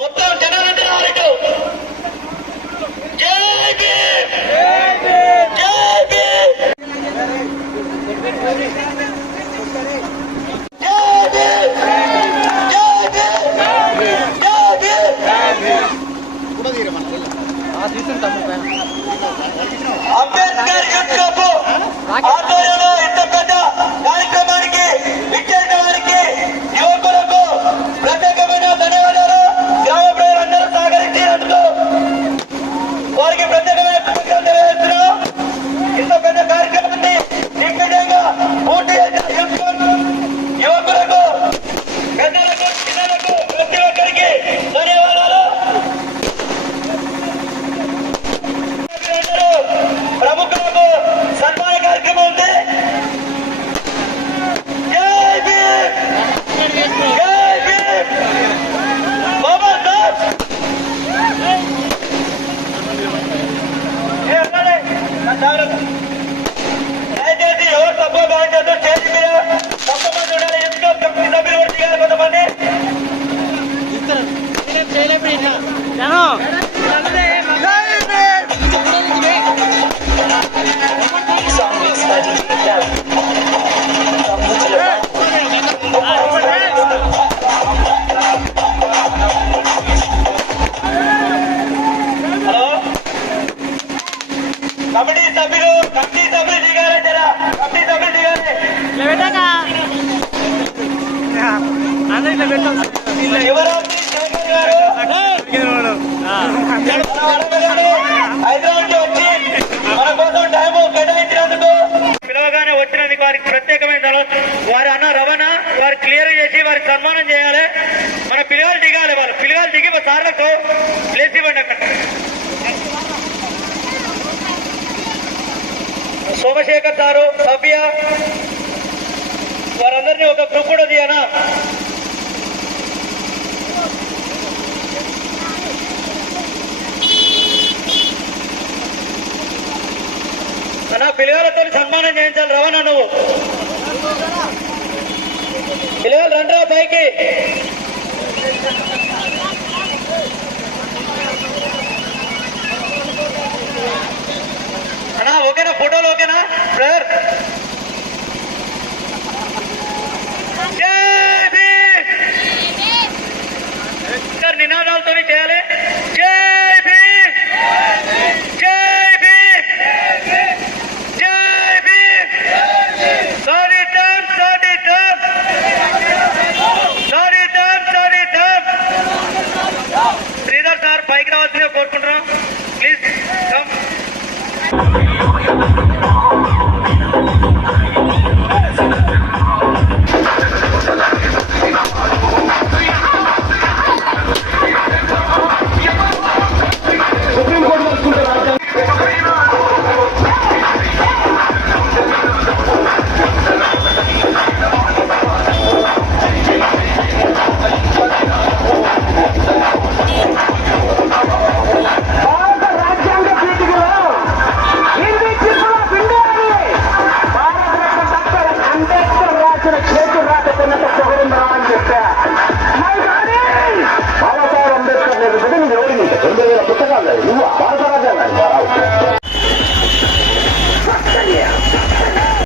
మొత్తం జనాలంటే ఆరిటు జై భీమ్ జై అంబేద్కర్ యూత్ క్లబ్ ఆధ్వర్యంలో ఇంత పెద్ద కార్యక్రమానికి విచ్చేసిన వారికి యువకులకు ప్రత్యేకమైన ధన్యవాదాలు. గ్రామ ప్రజలందరూ సహకరించినందుకు వారికి ప్రత్యేకమైన తెలియజేస్తున్నాం. ఇంత పెద్ద కార్యక్రమాన్ని దిగ్విజయంగా పూర్తి చేసిన యువకులకు, పెద్దలకు, చిన్నలకు ప్రతి ఒక్కరికి ధన్యవాదాలు. ప్రముఖులకు సన్మాన కార్యక్రమం ఉంది. జై భీమ్ జై భీమ్ బాబా దాస్ దయచేసి ఎవరు తక్కువ బాధ్యత చేసి మీరు తక్కువ మంది ఉండాలి. ఎందుకు సభ్యులు కూడా దిగాలి కొంతమంది. కమిటీ సభ్యులు దిగారంటారా? కమిటీ సభ్యులు దిగాలి. శివరాత్రి శేఖర్ గారు హైదరాబాద్ వచ్చి మన కోసం టైం కేటాయించినందుకు, పిలవగానే వచ్చినందుకు వారికి ప్రత్యేకమైన వారి అన్న రవాణ వారు క్లియర్ చేసి వారికి సన్మానం చేయాలి. మన పిల్లలు దిగాలి. వాళ్ళు పిల్లలు దిగి మా సార్లకు ప్లేస్ ఇవ్వండి. అక్కడ సోమశేఖర్ సారు, సభ్య వారందరినీ ఒక గ్రూప్ కూడా తీయనా? అన్నా పిల్లలతో సన్మానం చేయించాలి. రవాణా నువ్వు పిల్లలు రండ్రా పైకి. అన్నా ఓకేనా? ఫోటోలు ఓకేనా బ్రదర్? నినాదాలతో చేయాలి. జై భీమ్ జై భీమ్ జై భీమ్. సాధిద్దాం సాధిద్దాం సాధిద్దాం సాధిద్దాం. శ్రీధర్ సార్ పైకి రావాల్సిందిగా కోరుకుంటున్నాం. Please come. బాబాసాహెబ్ అంబేద్కర్ పుస్తకాలు